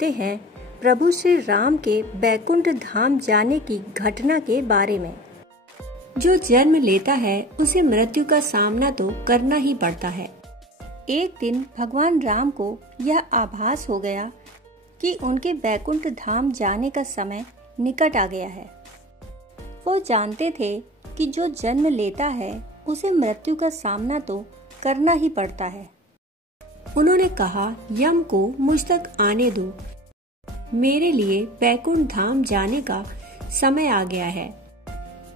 जानते हैं प्रभु श्री राम के बैकुंठ धाम जाने की घटना के बारे में। जो जन्म लेता है उसे मृत्यु का सामना तो करना ही पड़ता है। एक दिन भगवान राम को यह आभास हो गया कि उनके बैकुंठ धाम जाने का समय निकट आ गया है। वो जानते थे कि जो जन्म लेता है उसे मृत्यु का सामना तो करना ही पड़ता है। उन्होंने कहा, यम को मुझ तक आने दो, मेरे लिए बैकुंठ धाम जाने का समय आ गया है।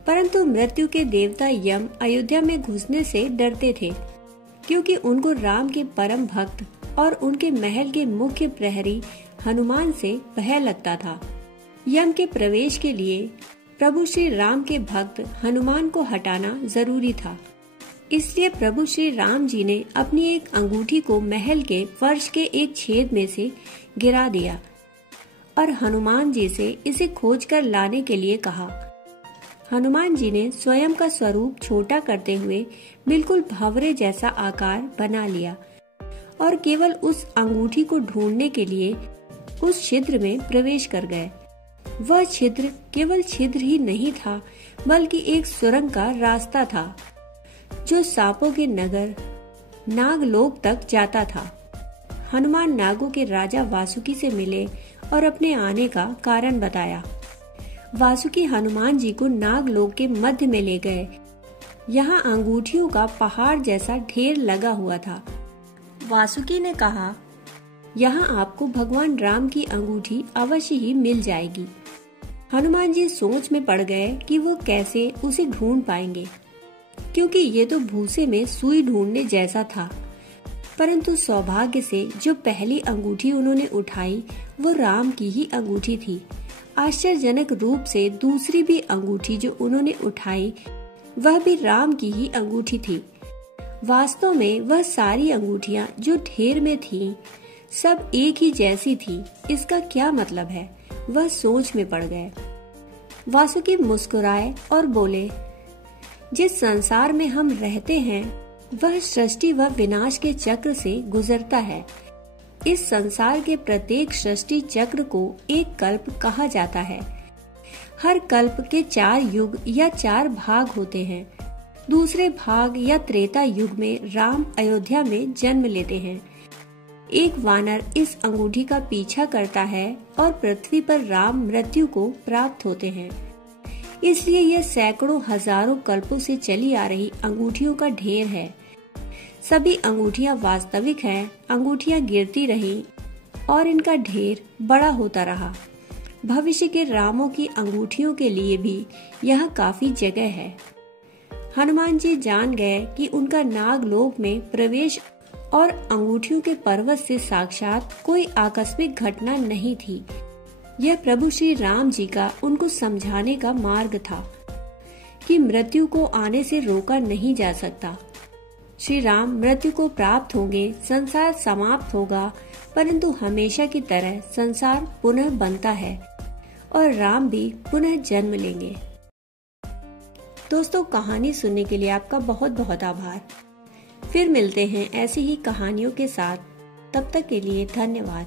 परंतु मृत्यु के देवता यम अयोध्या में घुसने से डरते थे, क्योंकि उनको राम के परम भक्त और उनके महल के मुख्य प्रहरी हनुमान से भय लगता था। यम के प्रवेश के लिए प्रभु श्री राम के भक्त हनुमान को हटाना जरूरी था। इसलिए प्रभु श्री राम जी ने अपनी एक अंगूठी को महल के फर्श के एक छेद में से गिरा दिया और हनुमान जी से इसे खोज कर लाने के लिए कहा। हनुमान जी ने स्वयं का स्वरूप छोटा करते हुए बिल्कुल भंवरे जैसा आकार बना लिया और केवल उस अंगूठी को ढूंढने के लिए उस छिद्र में प्रवेश कर गए। वह छिद्र केवल छिद्र ही नहीं था, बल्कि एक सुरंग का रास्ता था जो सांपों के नगर नागलोक तक जाता था। हनुमान नागों के राजा वासुकी से मिले और अपने आने का कारण बताया। वासुकी हनुमान जी को नागलोक के मध्य में ले गए। यहाँ अंगूठियों का पहाड़ जैसा ढेर लगा हुआ था। वासुकी ने कहा, यहाँ आपको भगवान राम की अंगूठी अवश्य ही मिल जाएगी। हनुमान जी सोच में पड़ गए कि वो कैसे उसे ढूंढ पाएंगे, क्योंकि ये तो भूसे में सुई ढूंढने जैसा था। परंतु सौभाग्य से जो पहली अंगूठी उन्होंने उठाई वो राम की ही अंगूठी थी। आश्चर्यजनक रूप से दूसरी भी अंगूठी जो उन्होंने उठाई वह भी राम की ही अंगूठी थी। वास्तव में वह सारी अंगूठियां जो ढेर में थीं, सब एक ही जैसी थी। इसका क्या मतलब है? वह सोच में पड़ गए। वासुकी मुस्कुराए और बोले, जिस संसार में हम रहते हैं वह सृष्टि व विनाश के चक्र से गुजरता है। इस संसार के प्रत्येक सृष्टि चक्र को एक कल्प कहा जाता है। हर कल्प के 4 युग या 4 भाग होते हैं। दूसरे भाग या त्रेता युग में राम अयोध्या में जन्म लेते हैं। एक वानर इस अंगूठी का पीछा करता है और पृथ्वी पर राम मृत्यु को प्राप्त होते हैं। इसलिए यह सैकड़ों हजारों कल्पों से चली आ रही अंगूठियों का ढेर है। सभी अंगूठियां वास्तविक हैं। अंगूठियां गिरती रहीं और इनका ढेर बड़ा होता रहा। भविष्य के रामों की अंगूठियों के लिए भी यह काफी जगह है। हनुमान जी जान गए कि उनका नागलोक में प्रवेश और अंगूठियों के पर्वत से साक्षात कोई आकस्मिक घटना नहीं थी। यह प्रभु श्री राम जी का उनको समझाने का मार्ग था कि मृत्यु को आने से रोका नहीं जा सकता। श्री राम मृत्यु को प्राप्त होंगे, संसार समाप्त होगा, परंतु हमेशा की तरह संसार पुनः बनता है और राम भी पुनः जन्म लेंगे। दोस्तों, कहानी सुनने के लिए आपका बहुत बहुत आभार। फिर मिलते हैं ऐसी ही कहानियों के साथ। तब तक के लिए धन्यवाद।